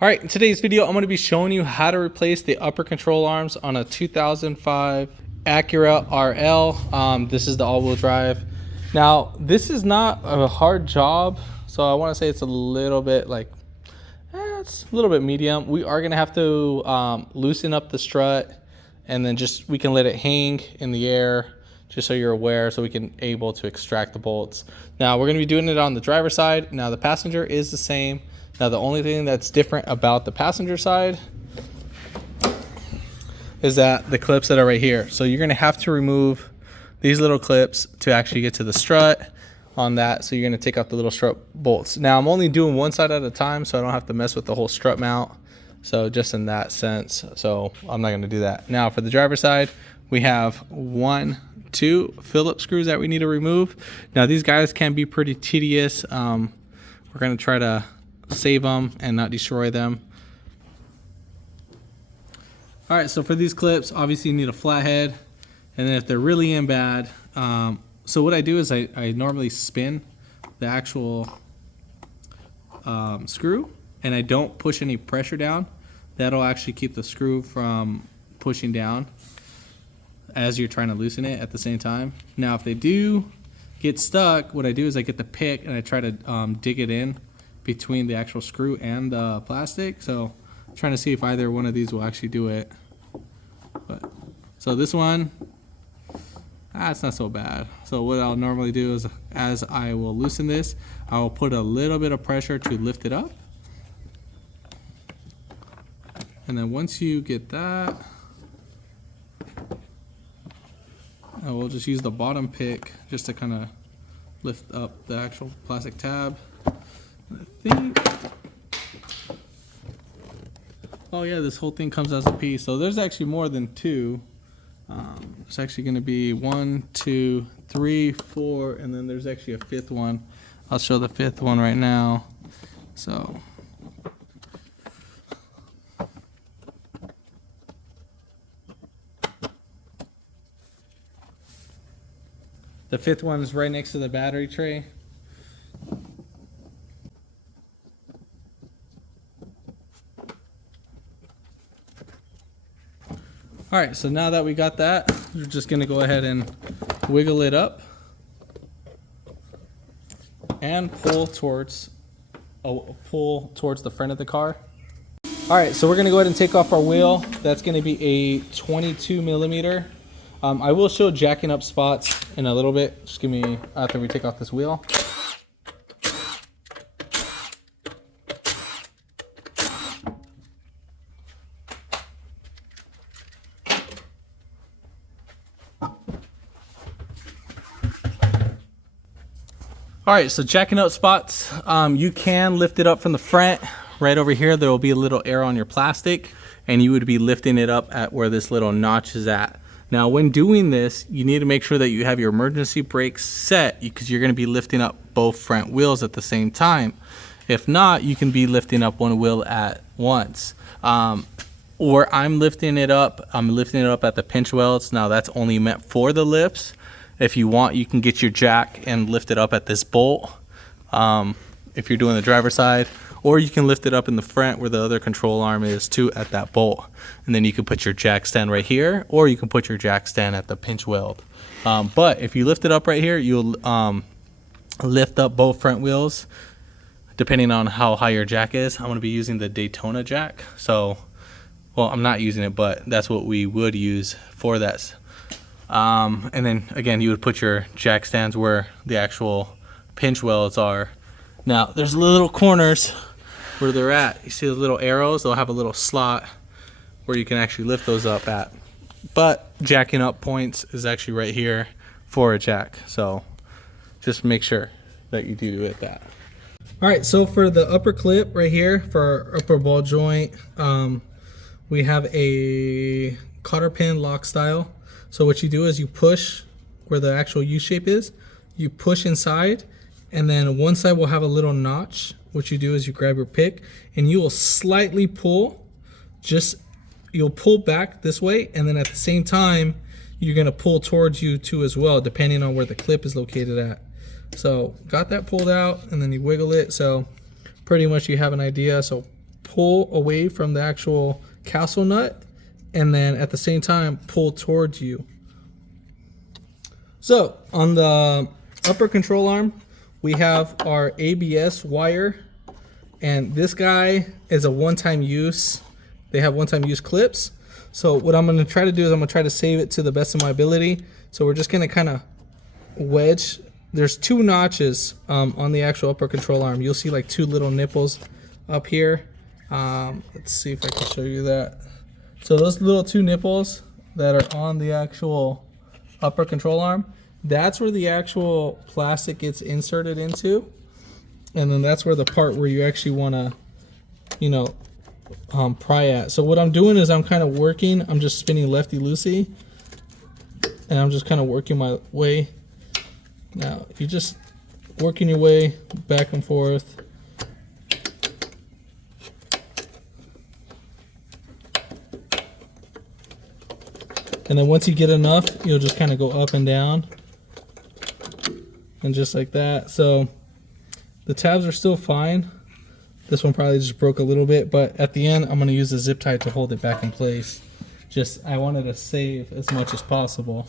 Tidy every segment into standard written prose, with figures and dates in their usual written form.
All right, in today's video, I'm going to be showing you how to replace the upper control arms on a 2005 Acura RL. This is the all-wheel drive. Now, this is not a hard job, so I want to say it's a little bit like, it's a little bit medium. We are going to have to loosen up the strut, and then we can let it hang in the air, just so you're aware, so we can able to extract the bolts. Now, we're going to be doing it on the driver's side. Now, the passenger is the same. Now, the only thing that's different about the passenger side is that the clips that are right here. So you're going to have to remove these little clips to actually get to the strut on that. So you're going to take out the little strut bolts. Now, I'm only doing one side at a time, so I don't have to mess with the whole strut mount. So just in that sense, so I'm not going to do that. Now, for the driver's side, we have 2 Phillips screws that we need to remove. Now, these guys can be pretty tedious. We're going to try to save them and not destroy them. All right, so for these clips, obviously you need a flathead, and then if they're really in bad, so what I do is I normally spin the actual screw, and I don't push any pressure down. That'll actually keep the screw from pushing down as you're trying to loosen it at the same time. Now, if they do get stuck, what I do is I get the pick and I try to dig it in between the actual screw and the plastic. So I'm trying to see if either one of these will actually do it. But so this one, it's not so bad. So what I'll normally do is, as I will loosen this, I will put a little bit of pressure to lift it up. And then once you get that, I will just use the bottom pick just to kind of lift up the actual plastic tab. I think, oh yeah, this whole thing comes as a piece. So there's actually more than 2. It's actually going to be 1, 2, 3, 4, and then there's actually a 5th one. I'll show the 5th one right now. So the 5th one is right next to the battery tray. All right, so now that we got that, we're just gonna go ahead and wiggle it up and pull towards the front of the car. All right, so we're gonna go ahead and take off our wheel. That's gonna be a 22 millimeter. I will show jacking up spots in a little bit. Just give me, after we take off this wheel. All right, so jacking up spots, you can lift it up from the front. Right over here, there will be a little arrow on your plastic, and you would be lifting it up at where this little notch is at. Now, when doing this, you need to make sure that you have your emergency brakes set, because you're going to be lifting up both front wheels at the same time. If not, you can be lifting up one wheel at once. Or I'm lifting it up at the pinch welds. Now, that's only meant for the lifts. If you want, you can get your jack and lift it up at this bolt if you're doing the driver's side, or you can lift it up in the front where the other control arm is too, at that bolt. And then you can put your jack stand right here, or you can put your jack stand at the pinch weld. But if you lift it up right here, you'll lift up both front wheels depending on how high your jack is. I'm going to be using the Daytona jack. So, well, I'm not using it, but that's what we would use for that. And then again, you would put your jack stands where the actual pinch welds are. Now, there's little corners where they're at. You see the little arrows? They'll have a little slot where you can actually lift those up at. But jacking up points is actually right here for a jack. So just make sure that you do it that. All right, so for the upper clip right here for our upper ball joint, we have a cotter pin lock style. So what you do is you push where the actual U-shape is, you push inside, and then one side will have a little notch. What you do is you grab your pick and you will slightly pull, you'll pull back this way, and then at the same time, you're gonna pull towards you too as well, depending on where the clip is located at. So got that pulled out, and then you wiggle it. So pretty much you have an idea. So pull away from the actual castle nut, and then at the same time pull towards you. So on the upper control arm, we have our ABS wire, and this guy is a one-time use. They have one-time use clips. So what I'm going to try to do is I'm going to try to save it to the best of my ability. So we're just going to kind of wedge. There's 2 notches on the actual upper control arm. You'll see like 2 little nipples up here. Let's see if I can show you that. So those little 2 nipples that are on the actual upper control arm, that's where the actual plastic gets inserted into. And then that's where the part where you actually want to, you know, pry at. So what I'm doing is I'm kind of working, I'm just spinning lefty-loosey, and I'm just kind of working my way. Now, you're just working your way back and forth. And then once you get enough, you'll just kind of go up and down. And just like that. So the tabs are still fine. This one probably just broke a little bit, but at the end, I'm gonna use a zip tie to hold it back in place. I wanted to save as much as possible.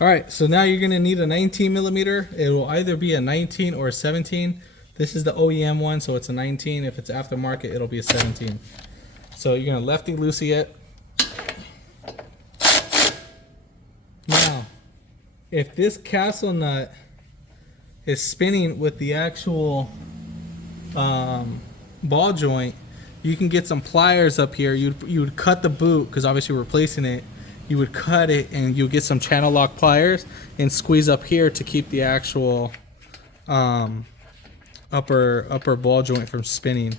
All right, so now you're gonna need a 19 millimeter. It will either be a 19 or a 17. This is the OEM one, so it's a 19. If it's aftermarket, it'll be a 17. So you're gonna lefty-loosey it. Now, if this castle nut is spinning with the actual ball joint, you can get some pliers up here. You would cut the boot, because obviously we're replacing it. You would cut it and you'll get some channel lock pliers and squeeze up here to keep the actual upper ball joint from spinning.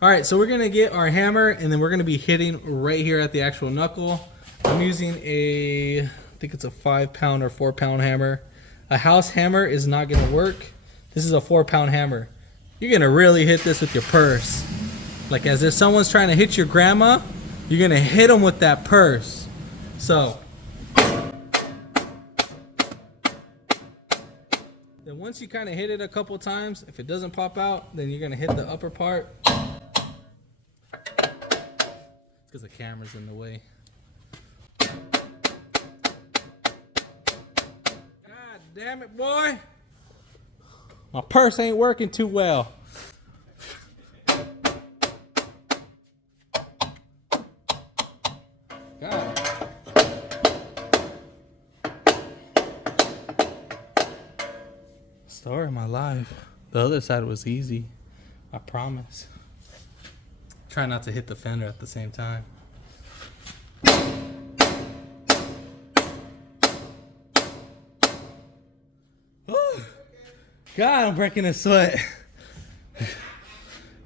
All right, so we're gonna get our hammer, and then we're gonna be hitting right here at the actual knuckle. I'm using I think it's a 5-pound or 4-pound hammer. A house hammer is not gonna work. This is a 4-pound hammer. You're gonna really hit this with your purse. Like as if someone's trying to hit your grandma, you're gonna hit them with that purse. So, then once you kind of hit it a couple times, if it doesn't pop out, then you're gonna hit the upper part. It's because the camera's in the way. God damn it, boy. My purse ain't working too well. God. Story of my life. The other side was easy. I promise. Try not to hit the fender at the same time. God, I'm breaking a sweat.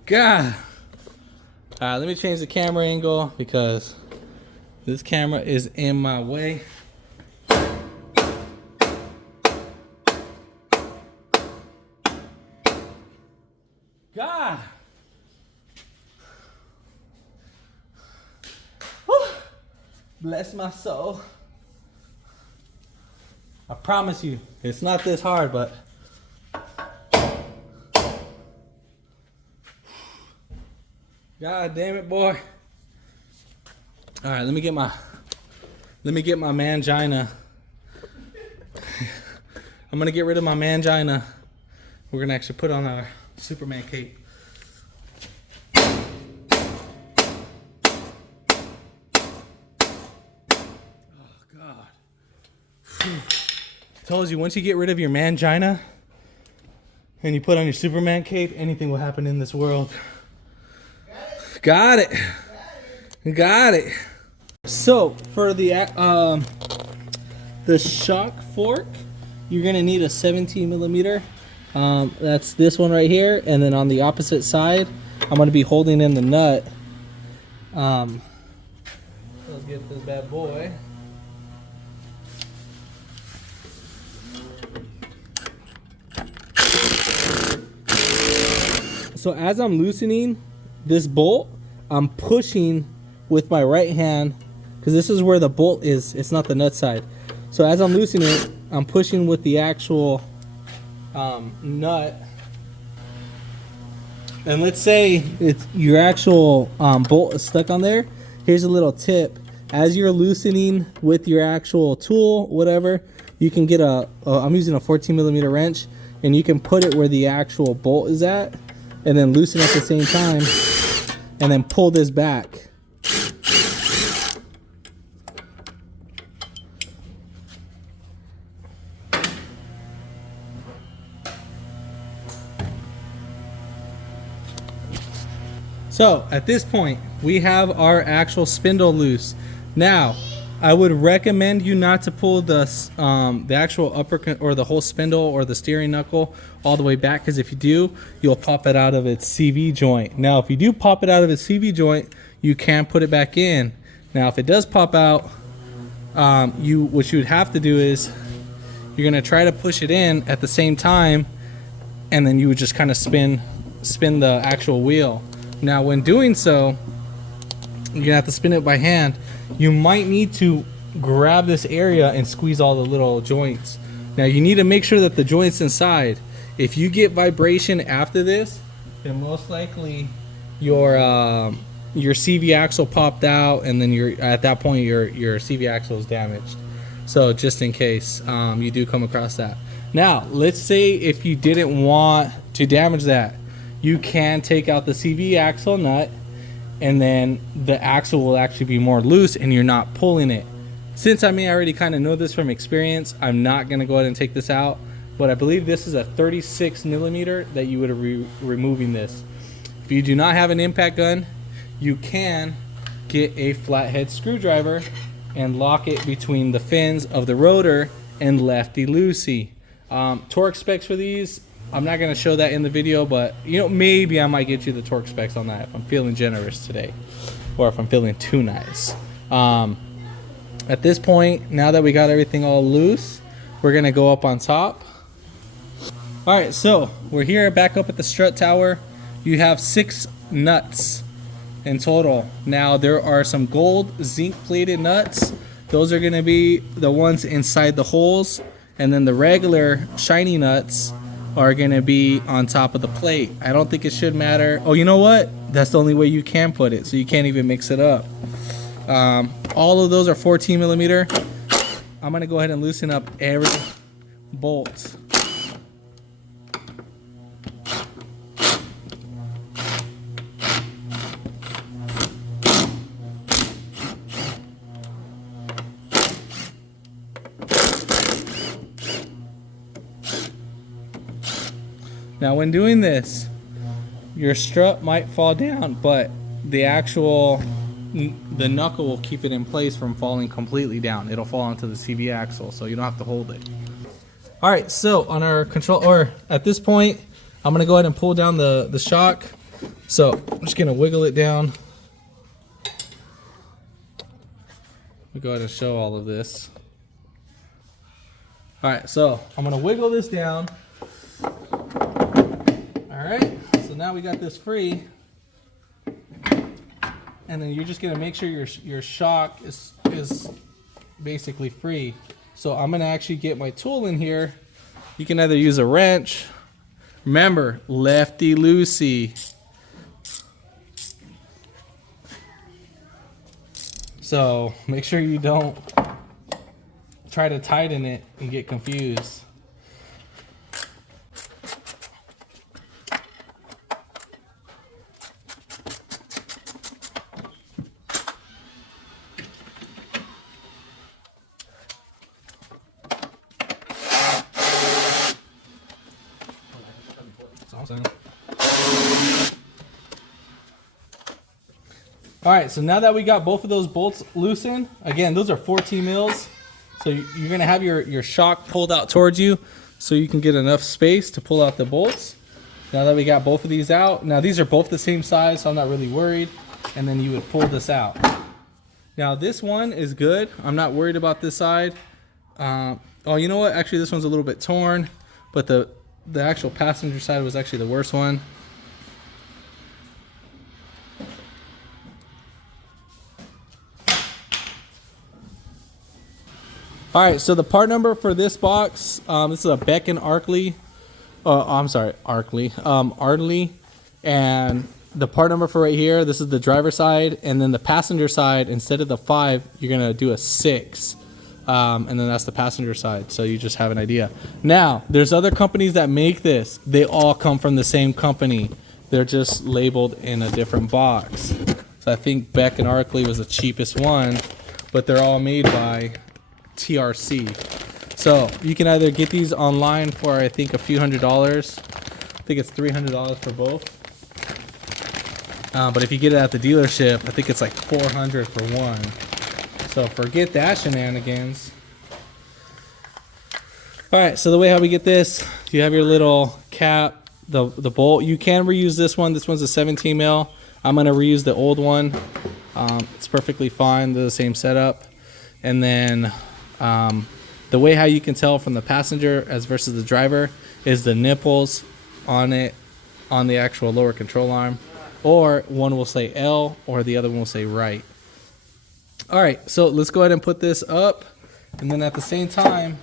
God. All right, let me change the camera angle because this camera is in my way. God. Whew. Bless my soul. I promise you, it's not this hard, but God damn it, boy. All right, let me get my mangina. I'm gonna get rid of my mangina. We're gonna actually put on our Superman cape. Oh God. Whew. I told you, once you get rid of your mangina and you put on your Superman cape, anything will happen in this world. Got it. Got it. So for the shock fork, you're gonna need a 17 millimeter. That's this one right here, and then on the opposite side, I'm gonna be holding in the nut. Let's get this bad boy. So as I'm loosening this bolt, I'm pushing with my right hand because this is where the bolt is. It's not the nut side. So as I'm loosening it, I'm pushing with the actual nut. And let's say it's your actual bolt is stuck on there. Here's a little tip. As you're loosening with your actual tool, whatever, you can get I'm using a 14mm wrench, and you can put it where the actual bolt is at, and then loosen at the same time, and then pull this back. So at this point, we have our actual spindle loose. Now, I would recommend you not to pull the actual upper or the whole spindle or the steering knuckle all the way back, because if you do, you'll pop it out of its CV joint. Now, if you do pop it out of its CV joint, you can put it back in. Now, if it does pop out, what you would have to do is you're gonna try to push it in at the same time, and then you would just kind of spin the actual wheel. Now, when doing so, you're gonna have to spin it by hand. You might need to grab this area and squeeze all the little joints. Now, you need to make sure that the joint's inside. If you get vibration after this, then most likely your CV axle popped out, and then at that point your CV axle is damaged. So just in case you do come across that. Now, let's say if you didn't want to damage that, you can take out the CV axle nut, and then the axle will actually be more loose and you're not pulling it. Since I already kind of know this from experience, I'm not gonna go ahead and take this out, but I believe this is a 36mm that you would be removing this. If you do not have an impact gun, you can get a flathead screwdriver and lock it between the fins of the rotor and lefty-loosey. Torque specs for these, I'm not going to show that in the video, but maybe I might get you the torque specs on that if I'm feeling generous today, or if I'm feeling too nice. At this point, now that we got everything all loose, we're going to go up on top. Alright, so we're here back up at the strut tower. You have 6 nuts in total. Now, there are some gold zinc plated nuts. Those are going to be the ones inside the holes, and then the regular shiny nuts are going to be on top of the plate. I don't think it should matter. Oh, you know what? That's the only way you can put it, so you can't even mix it up. All of those are 14mm. I'm going to go ahead and loosen up every bolt. Now, when doing this, your strut might fall down, but the knuckle will keep it in place from falling completely down. It'll fall onto the CV axle, so you don't have to hold it. All right, so on our control, or at this point, I'm gonna go ahead and pull down the shock. So I'm just gonna wiggle it down. We'll go ahead and show all of this. All right, so I'm gonna wiggle this down. Alright, so now we got this free, and then you're just going to make sure your shock is basically free. So I'm going to actually get my tool in here. You can either use a wrench. Remember, lefty-loosey. So make sure you don't try to tighten it and get confused. Alright, so now that we got both of those bolts loosened, again, those are 14 mils. So you're going to have your shock pulled out towards you so you can get enough space to pull out the bolts. Now that we got both of these out, now these are both the same size, so I'm not really worried. And then you would pull this out. Now this one is good. I'm not worried about this side. Oh, you know what? Actually, this one's a little bit torn, but the actual passenger side was actually the worst one. All right, so the part number for this box, this is a Beck and Arkley. I'm sorry, Ardley. And the part number for right here, this is the driver side, and then the passenger side, instead of the 5, you're gonna do a 6. And then that's the passenger side, so you just have an idea. Now, there's other companies that make this. They all come from the same company. They're just labeled in a different box. So I think Beck and Arkley was the cheapest one, but they're all made by TRC. So you can either get these online for, I think, a few $100s. I think it's $300 for both. But if you get it at the dealership, I think it's like $400 for one. So forget that shenanigans. All right, so the way how we get this, you have your little cap, the bolt. You can reuse this one. This one's a 17 mil. I'm gonna reuse the old one. It's perfectly fine. They're the same setup. And then the way how you can tell from the passenger as versus the driver is the nipples on it, on the actual lower control arm, or one will say L or the other one will say right. All right, so let's go ahead and put this up, and then at the same time,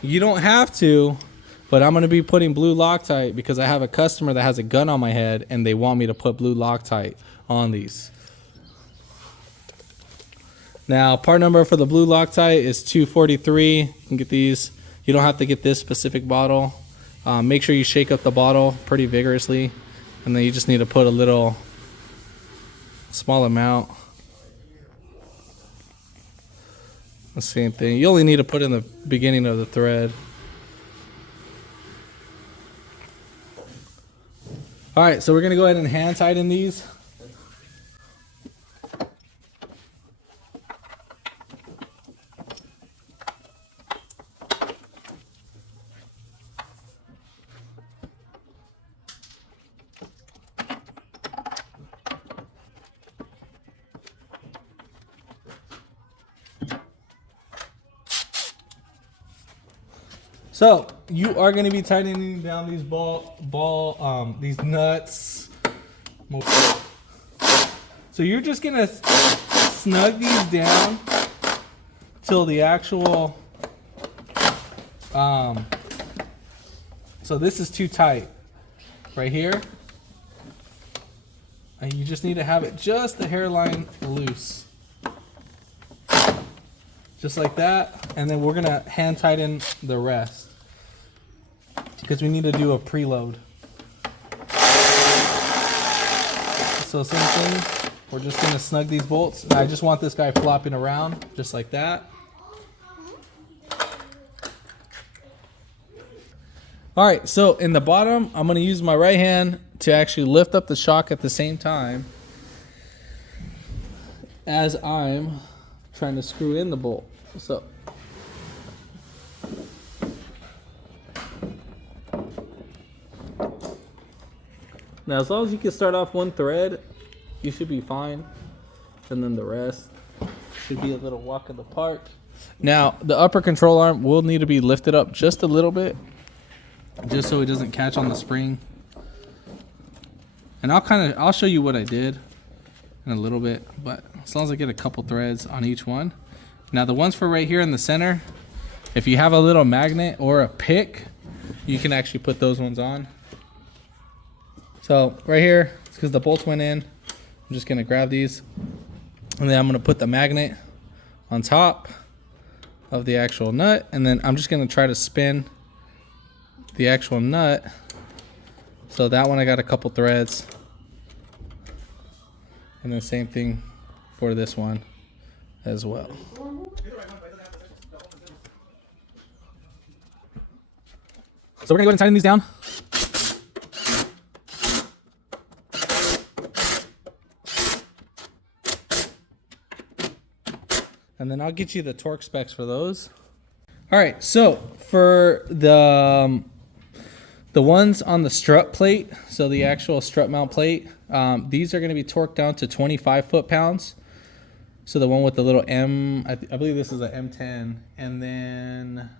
you don't have to, but I'm gonna be putting blue Loctite because I have a customer that has a gun on my head and they want me to put blue Loctite on these. Now, part number for the blue Loctite is 243. You can get these. You don't have to get this specific bottle. Make sure you shake up the bottle pretty vigorously, and then you just need to put a little small amount. The same thing. You only need to put in the beginning of the thread. All right, so we're gonna go ahead and hand tighten these. So you are going to be tightening down these these nuts. So you're just going to snug these down till the actual. So this is too tight, right here, and you just need to have it just the hairline loose. Just like that, and then we're gonna hand tighten the rest because we need to do a preload. So same thing, we're just gonna snug these bolts. And I just want this guy flopping around just like that. All right, so in the bottom, I'm gonna use my right hand to actually lift up the shock at the same time as I'm trying to screw in the bolt. So now as long as you can start off one thread, you should be fine, and then the rest should be a little walk in the park. Now the upper control arm will need to be lifted up just a little bit, just so it doesn't catch on the spring. And I'll show you what I did in a little bit, but as long as I get a couple threads on each one. Now the ones for right here in the center, if you have a little magnet or a pick, you can actually put those ones on. So right here, it's because the bolts went in, I'm just gonna grab these, and then I'm gonna put the magnet on top of the actual nut, and then I'm just gonna try to spin the actual nut. So that one I got a couple threads, and then same thing for this one as well. So we're gonna go ahead and tighten these down. And then I'll get you the torque specs for those. All right, so for the ones on the strut plate, so the actual strut mount plate, these are gonna be torqued down to 25 foot-pounds. So the one with the little M, I believe this is a M10, and then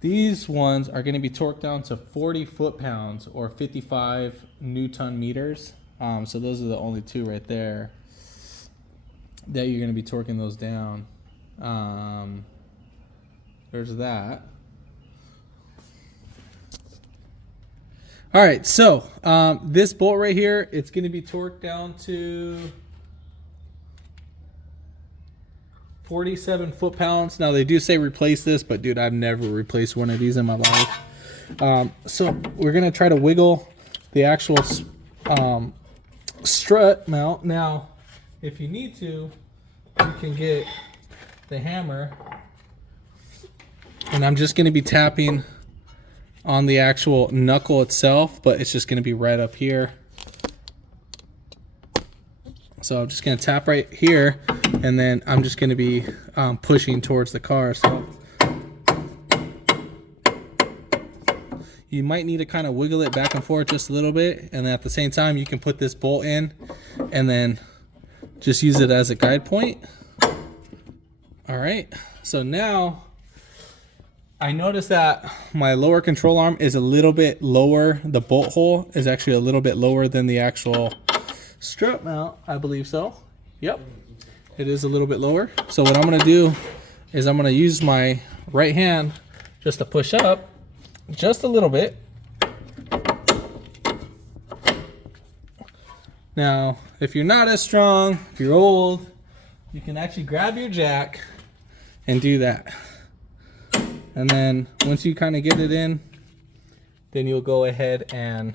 these ones are going to be torqued down to 40 foot-pounds or 55 Newton meters. So those are the only two right there that you're going to be torquing those down. There's that. All right, so this bolt right here, it's going to be torqued down to 47 foot-pounds. Now they do say replace this, but dude, I've never replaced one of these in my life. So we're going to try to wiggle the actual strut mount. Now, if you need to, you can get the hammer, and I'm just going to be tapping on the actual knuckle itself, but it's just going to be right up here. So I'm just going to tap right here, and then I'm just going to be pushing towards the car. So you might need to kind of wiggle it back and forth just a little bit, and then at the same time you can put this bolt in and then just use it as a guide point. All right, so now I noticed that my lower control arm is a little bit lower. The bolt hole is actually a little bit lower than the actual strut mount, I believe so. Yep, it is a little bit lower. So what I'm gonna do is I'm gonna use my right hand just to push up just a little bit. Now, if you're not as strong, if you're old, you can actually grab your jack and do that. And then once you kind of get it in, then you'll go ahead and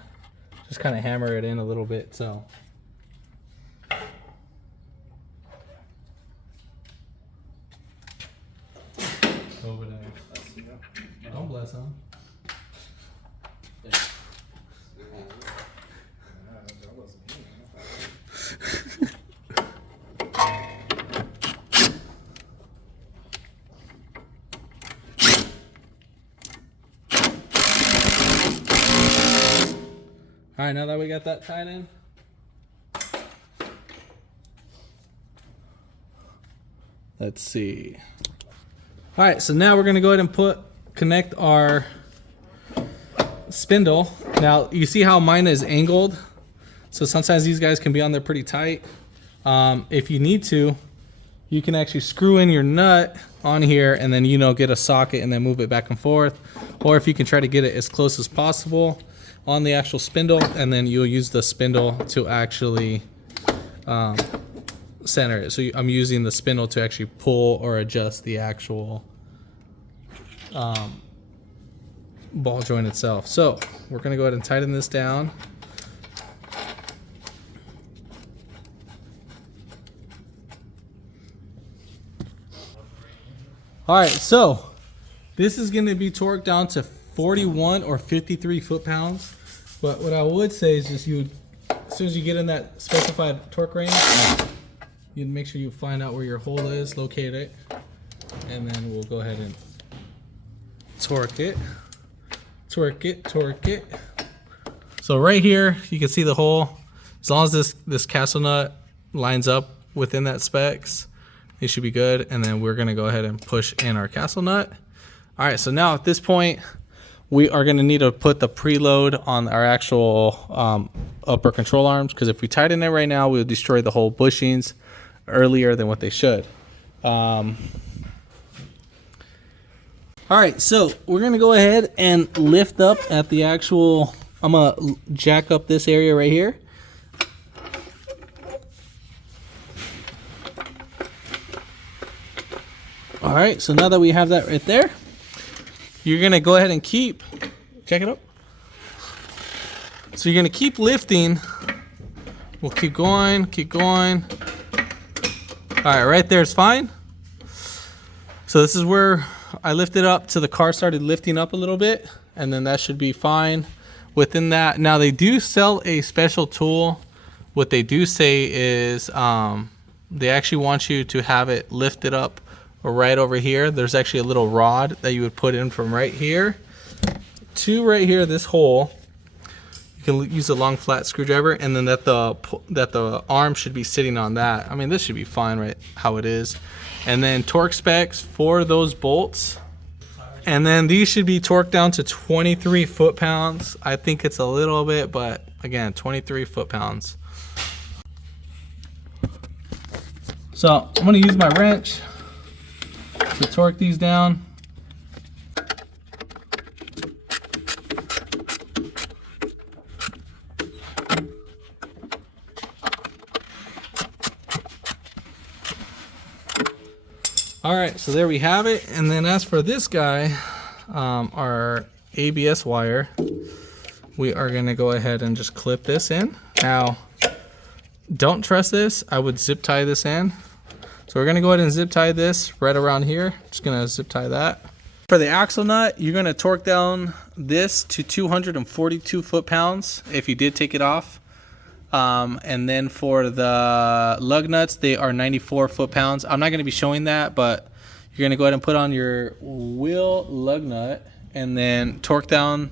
just kind of hammer it in a little bit. So over there. Don't bless him. All right, now that we got that tied in, let's see. All right, so now we're gonna go ahead and connect our spindle. Now you see how mine is angled, so sometimes these guys can be on there pretty tight. If you need to, you can actually screw in your nut on here and then get a socket and then move it back and forth. Or if you can try to get it as close as possible on the actual spindle, and then you'll use the spindle to actually center it. So I'm using the spindle to actually pull or adjust the actual ball joint itself. So we're gonna go ahead and tighten this down. All right, so this is gonna be torqued down to 41 or 53 foot-pounds. But what I would say is just as soon as you get in that specified torque range, you'd make sure you find out where your hole is, locate it, and then we'll go ahead and torque it. So right here, you can see the hole. As long as this castle nut lines up within that specs, it should be good. And then we're gonna go ahead and push in our castle nut. All right, so now at this point, we are gonna need to put the preload on our actual upper control arms, because if we tighten it right now, we'll destroy the whole bushings earlier than what they should. All right, so we're gonna go ahead and lift up at the actual, I'm gonna jack up this area right here. All right, so now that we have that right there, you're gonna go ahead and check it up. So you're gonna keep lifting. We'll keep going. All right, right there is fine. So this is where I lifted up till the car started lifting up a little bit, and then that should be fine. Within that, now they do sell a special tool. What they do say is they actually want you to have it lifted up right over here. There's actually a little rod that you would put in from right here to right here, this hole. You can use a long flat screwdriver, and then that the arm should be sitting on that. I mean, this should be fine right how it is. And then torque specs for those bolts, and then these should be torqued down to 23 foot-pounds. I think it's a little bit, but again, 23 foot-pounds. So I'm gonna use my wrench to torque these down. All right, so there we have it. And then as for this guy, our ABS wire, we are gonna go ahead and just clip this in. Now, don't trust this. I would zip tie this in. So we're gonna go ahead and zip tie this right around here. Just gonna zip tie that. For the axle nut, you're gonna torque down this to 242 foot-pounds if you did take it off. And then for the lug nuts, they are 94 foot-pounds. I'm not gonna be showing that, but you're gonna go ahead and put on your wheel lug nut and then torque down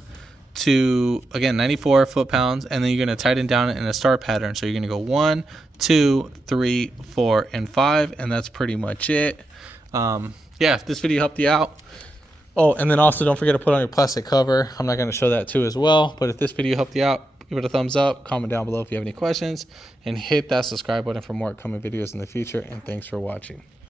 to, again, 94 foot-pounds, and then you're gonna tighten down it in a star pattern. So you're gonna go 1, 2, 3, 4, and 5, and that's pretty much it. Yeah, if this video helped you out. Oh, and then also don't forget to put on your plastic cover. I'm not gonna show that too as well, but if this video helped you out, give it a thumbs up, comment down below if you have any questions, and hit that subscribe button for more upcoming videos in the future, and thanks for watching.